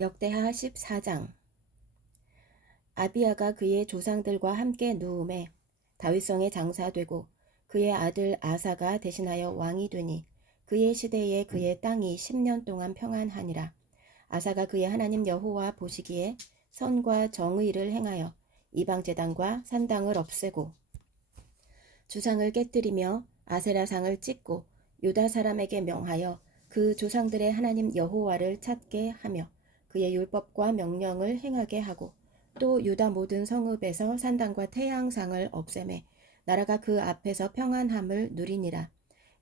역대하 14장 아비아가 그의 조상들과 함께 누움에 다윗성에 장사되고 그의 아들 아사가 대신하여 왕이 되니 그의 시대에 그의 땅이 10년 동안 평안하니라. 아사가 그의 하나님 여호와 보시기에 선과 정의를 행하여 이방 제단과 산당을 없애고 주상을 깨뜨리며 아세라상을 찢고 유다 사람에게 명하여 그 조상들의 하나님 여호와를 찾게 하며 그의 율법과 명령을 행하게 하고 또 유다 모든 성읍에서 산당과 태양상을 없애매 나라가 그 앞에서 평안함을 누리니라.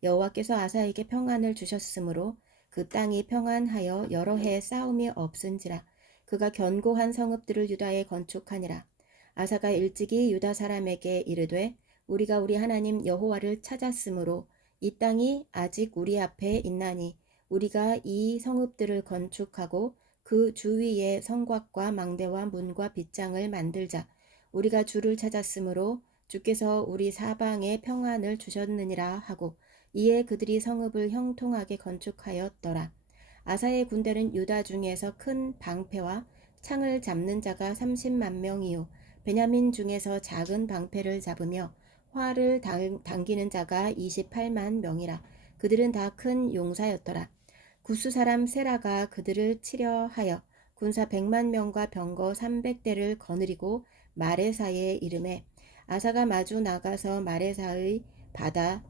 여호와께서 아사에게 평안을 주셨으므로 그 땅이 평안하여 여러 해 싸움이 없은지라. 그가 견고한 성읍들을 유다에 건축하니라. 아사가 일찍이 유다 사람에게 이르되 우리가 우리 하나님 여호와를 찾았으므로 이 땅이 아직 우리 앞에 있나니 우리가 이 성읍들을 건축하고 그 주위에 성곽과 망대와 문과 빗장을 만들자. 우리가 주를 찾았으므로 주께서 우리 사방에 평안을 주셨느니라 하고 이에 그들이 성읍을 형통하게 건축하였더라. 아사의 군대는 유다 중에서 큰 방패와 창을 잡는 자가 30만 명이요 베냐민 중에서 작은 방패를 잡으며 활을 당기는 자가 28만 명이라 그들은 다 큰 용사였더라. 구스 사람 세라가 그들을 치려 하여 군사 100만 명과 병거 300대를 거느리고 마레사의 이름에 아사가 마주 나가서 마레사의 바다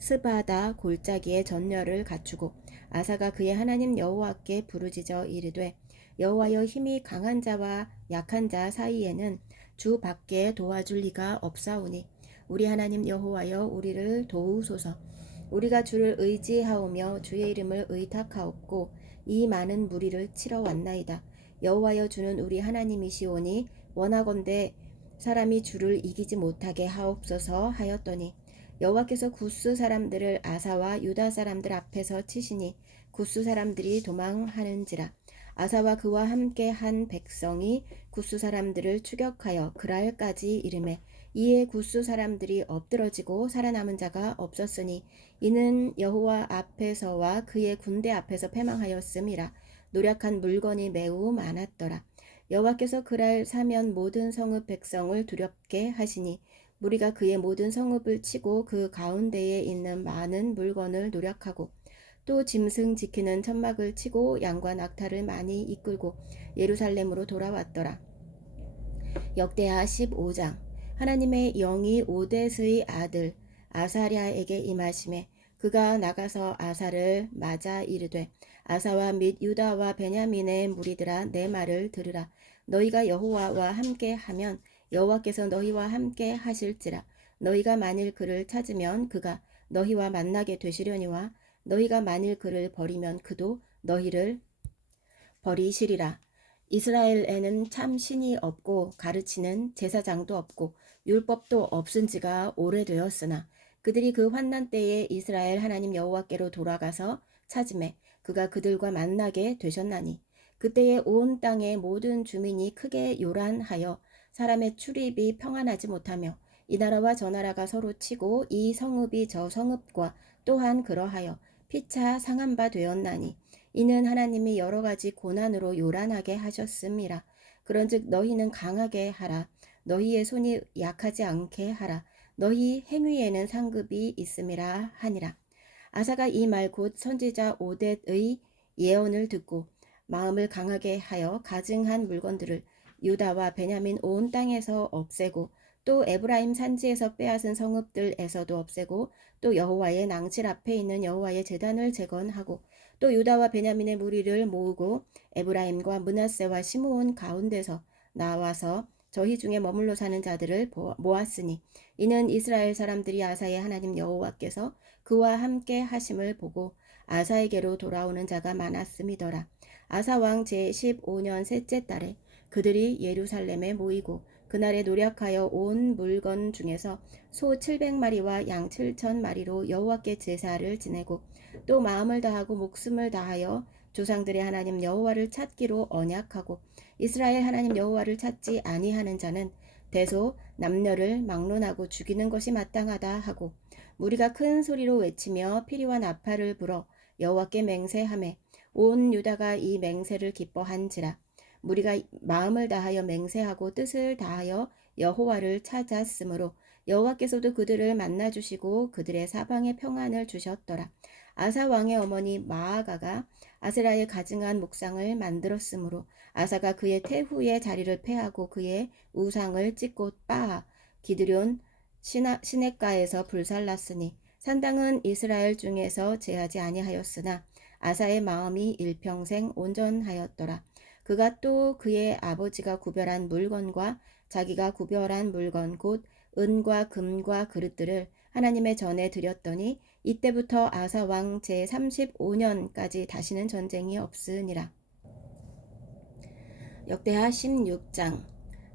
스바다 골짜기에 전열을 갖추고 아사가 그의 하나님 여호와께 부르짖어 이르되 여호와여 힘이 강한 자와 약한 자 사이에는 주 밖에 도와줄 리가 없사오니 우리 하나님 여호와여 우리를 도우소서 우리가 주를 의지하오며 주의 이름을 의탁하옵고 이 많은 무리를 치러 왔나이다. 여호와여 주는 우리 하나님이시오니 원하건대 사람이 주를 이기지 못하게 하옵소서 하였더니 여호와께서 구스 사람들을 아사와 유다 사람들 앞에서 치시니 구스 사람들이 도망하는지라 아사와 그와 함께 한 백성이 구스 사람들을 추격하여 그랄까지 이름에 이에 구스 사람들이 엎드러지고 살아남은 자가 없었으니 이는 여호와 앞에서와 그의 군대 앞에서 패망하였음이라 노력한 물건이 매우 많았더라. 여호와께서 그랄 사면 모든 성읍 백성을 두렵게 하시니 무리가 그의 모든 성읍을 치고 그 가운데에 있는 많은 물건을 노력하고 또 짐승 지키는 천막을 치고 양과 낙타를 많이 이끌고 예루살렘으로 돌아왔더라. 역대하 15장 하나님의 영이 오데스의 아들 아사랴에게 임하심에 그가 나가서 아사를 맞아 이르되 아사와 및 유다와 베냐민의 무리들아 내 말을 들으라. 너희가 여호와와 함께 하면 여호와께서 너희와 함께 하실지라. 너희가 만일 그를 찾으면 그가 너희와 만나게 되시려니와 너희가 만일 그를 버리면 그도 너희를 버리시리라. 이스라엘에는 참 신이 없고 가르치는 제사장도 없고 율법도 없은 지가 오래되었으나 그들이 그 환난 때에 이스라엘 하나님 여호와께로 돌아가서 찾음에 그가 그들과 만나게 되셨나니 그때에 온 땅의 모든 주민이 크게 요란하여 사람의 출입이 평안하지 못하며 이 나라와 저 나라가 서로 치고 이 성읍이 저 성읍과 또한 그러하여 피차 상한 바 되었나니 이는 하나님이 여러 가지 고난으로 요란하게 하셨음이라. 그런즉 너희는 강하게 하라. 너희의 손이 약하지 않게 하라. 너희 행위에는 상급이 있음이라 하니라. 아사가 이 말 곧 선지자 오뎃의 예언을 듣고 마음을 강하게 하여 가증한 물건들을 유다와 베냐민 온 땅에서 없애고 또 에브라임 산지에서 빼앗은 성읍들에서도 없애고 또 여호와의 낭실 앞에 있는 여호와의 재단을 재건하고 또 유다와 베냐민의 무리를 모으고 에브라임과 문하세와 시므온 가운데서 나와서 저희 중에 머물러 사는 자들을 모았으니 이는 이스라엘 사람들이 아사의 하나님 여호와께서 그와 함께 하심을 보고 아사에게로 돌아오는 자가 많았음이더라. 아사 왕 제15년 셋째 달에 그들이 예루살렘에 모이고 그날에 노력하여 온 물건 중에서 소 700마리와 양 7천마리로 여호와께 제사를 지내고 또 마음을 다하고 목숨을 다하여 조상들의 하나님 여호와를 찾기로 언약하고 이스라엘 하나님 여호와를 찾지 아니하는 자는 대소 남녀를 막론하고 죽이는 것이 마땅하다 하고 무리가 큰 소리로 외치며 피리와 나팔을 불어 여호와께 맹세함에 온 유다가 이 맹세를 기뻐한지라 무리가 마음을 다하여 맹세하고 뜻을 다하여 여호와를 찾았으므로 여호와께서도 그들을 만나 주시고 그들의 사방에 평안을 주셨더라. 아사 왕의 어머니 마아가가 아세라의 가증한 목상을 만들었으므로 아사가 그의 태후의 자리를 패하고 그의 우상을 찢고 빻아 기드론 시냇가에서 불살랐으니 산당은 이스라엘 중에서 제하지 아니하였으나 아사의 마음이 일평생 온전하였더라. 그가 또 그의 아버지가 구별한 물건과 자기가 구별한 물건 곧 은과 금과 그릇들을 하나님의 전에 드렸더니 이때부터 아사 왕 제 35년까지 다시는 전쟁이 없으니라. 역대하 16장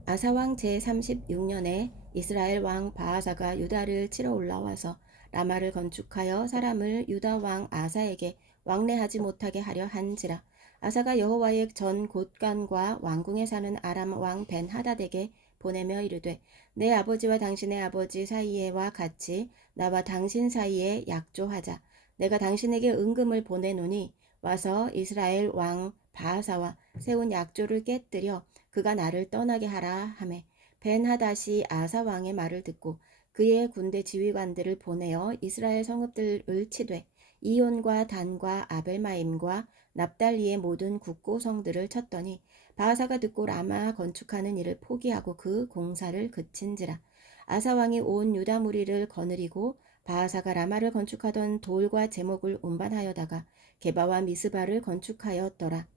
아사 왕 제 36년에 이스라엘 왕 바하사가 유다를 치러 올라와서 라마를 건축하여 사람을 유다 왕 아사에게 왕래하지 못하게 하려 한지라 아사가 여호와의 전 곳간과 왕궁에 사는 아람 왕 벤하닷에게 보내며 이르되 내 아버지와 당신의 아버지 사이에와 같이 나와 당신 사이에 약조하자. 내가 당신에게 은금을 보내노니 와서 이스라엘 왕 바하사와 세운 약조를 깨뜨려 그가 나를 떠나게 하라 하매. 벤하닷이 아사 왕의 말을 듣고 그의 군대 지휘관들을 보내어 이스라엘 성읍들을 치되 이온과 단과 아벨마임과 납달리의 모든 국고성들을 쳤더니 바하사가 듣고 라마 건축하는 일을 포기하고 그 공사를 그친지라 아사 왕이 온 유다 무리를 거느리고 바하사가 라마를 건축하던 돌과 제목을 운반하여다가 게바와 미스바를 건축하였더라.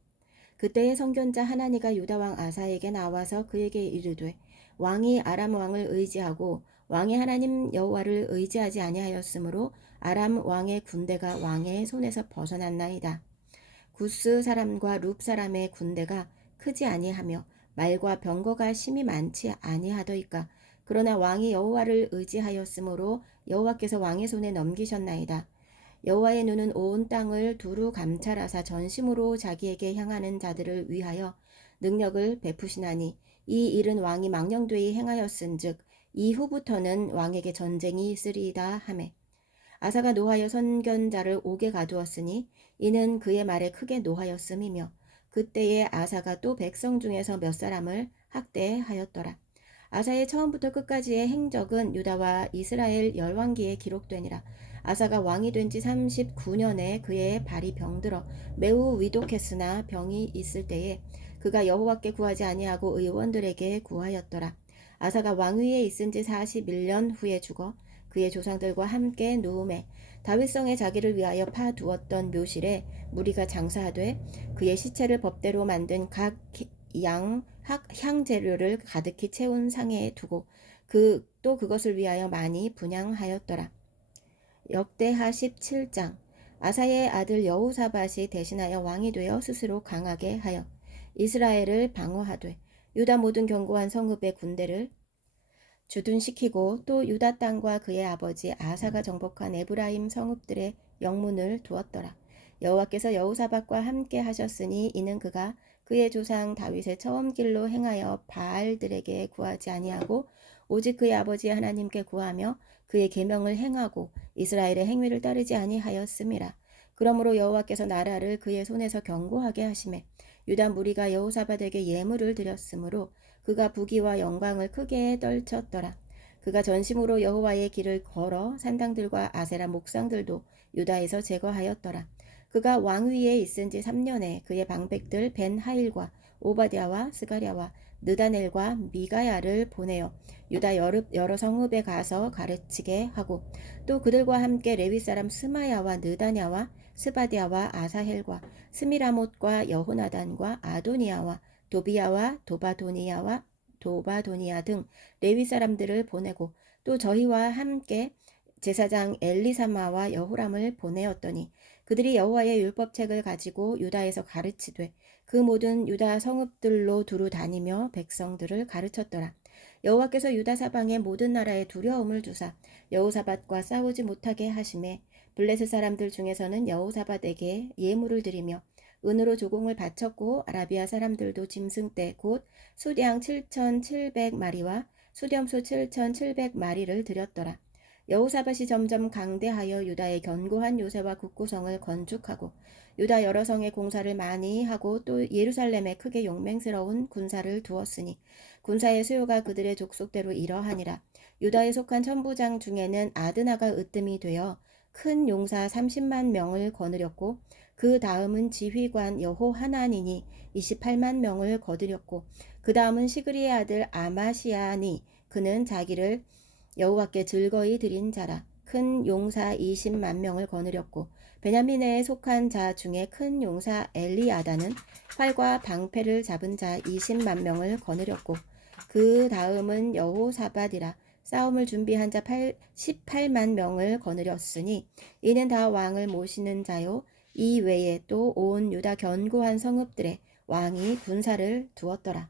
그때의 성견자 하나니가 유다 왕 아사에게 나와서 그에게 이르되 왕이 아람 왕을 의지하고 왕의 하나님 여호와를 의지하지 아니하였으므로 아람 왕의 군대가 왕의 손에서 벗어났나이다. 구스 사람과 룹 사람의 군대가 크지 아니하며 말과 병거가 심히 많지 아니하더이까 그러나 왕이 여호와를 의지하였으므로 여호와께서 왕의 손에 넘기셨나이다. 여호와의 눈은 온 땅을 두루 감찰하사 전심으로 자기에게 향하는 자들을 위하여 능력을 베푸시나니 이 일은 왕이 망령되이 행하였은즉 이후부터는 왕에게 전쟁이 있으리이다 하매 아사가 노하여 선견자를 옥에 가두었으니 이는 그의 말에 크게 노하였음이며 그때에 아사가 또 백성 중에서 몇 사람을 학대하였더라. 아사의 처음부터 끝까지의 행적은 유다와 이스라엘 열왕기에 기록되니라. 아사가 왕이 된 지 39년에 그의 발이 병들어 매우 위독했으나 병이 있을 때에 그가 여호와께 구하지 아니하고 의원들에게 구하였더라. 아사가 왕위에 있은 지 41년 후에 죽어 그의 조상들과 함께 누움에 다윗성에 자기를 위하여 파두었던 묘실에 무리가 장사하되 그의 시체를 법대로 만든 각양 향재료를 가득히 채운 상에 두고 그 또 그것을 위하여 많이 분양하였더라. 역대하 17장 아사의 아들 여우사밧이 대신하여 왕이 되어 스스로 강하게 하여 이스라엘을 방어하되 유다 모든 견고한 성읍의 군대를 주둔시키고 또 유다 땅과 그의 아버지 아사가 정복한 에브라임 성읍들의 영문을 두었더라. 여호와께서 여우사밧과 함께 하셨으니 이는 그가 그의 조상 다윗의 처음 길로 행하여 바알들에게 구하지 아니하고 오직 그의 아버지 하나님께 구하며 그의 계명을 행하고 이스라엘의 행위를 따르지 아니하였음이라. 그러므로 여호와께서 나라를 그의 손에서 견고하게 하심에 유다 무리가 여호사밧에게 예물을 드렸으므로 그가 부귀와 영광을 크게 떨쳤더라. 그가 전심으로 여호와의 길을 걸어 산당들과 아세라 목상들도 유다에서 제거하였더라. 그가 왕위에 있은 지 3년에 그의 방백들 벤 하일과 오바댜와 스가랴와 느다넬과 미가야를 보내어 유다 여러, 여러 성읍에 가서 가르치게 하고 또 그들과 함께 레위 사람 스마야와 느다냐와 스바디아와 아사헬과 스미라못과 여호나단과 아도니아와 도비야와 도바도니아와 도바도니아 등 레위 사람들을 보내고 또 저희와 함께 제사장 엘리사마와 여호람을 보내었더니 그들이 여호와의 율법책을 가지고 유다에서 가르치되 그 모든 유다 성읍들로 두루 다니며 백성들을 가르쳤더라. 여호와께서 유다 사방의 모든 나라에 두려움을 주사 여호사밧과 싸우지 못하게 하심에 블레셋 사람들 중에서는 여호사밧에게 예물을 드리며 은으로 조공을 바쳤고 아라비아 사람들도 짐승 떼곧 수량 7,700마리와 수렴소 7,700마리를 드렸더라. 여호사밧이 점점 강대하여 유다의 견고한 요새와 국구성을 건축하고 유다 여러 성의 공사를 많이 하고 또 예루살렘에 크게 용맹스러운 군사를 두었으니 군사의 수요가 그들의 족속대로 이러하니라. 유다에 속한 천부장 중에는 아드나가 으뜸이 되어 큰 용사 30만 명을 거느렸고 그 다음은 지휘관 여호 하나니니 28만 명을 거느렸고 그 다음은 시그리의 아들 아마시아니 그는 자기를 여호와께 즐거이 드린 자라. 큰 용사 20만 명을 거느렸고 베냐민에 속한 자 중에 큰 용사 엘리아다는 활과 방패를 잡은 자 20만 명을 거느렸고 그 다음은 여호사밧이라. 싸움을 준비한 자 8, 18만 명을 거느렸으니 이는 다 왕을 모시는 자요. 이 외에 또 온 유다 견고한 성읍들에 왕이 군사를 두었더라.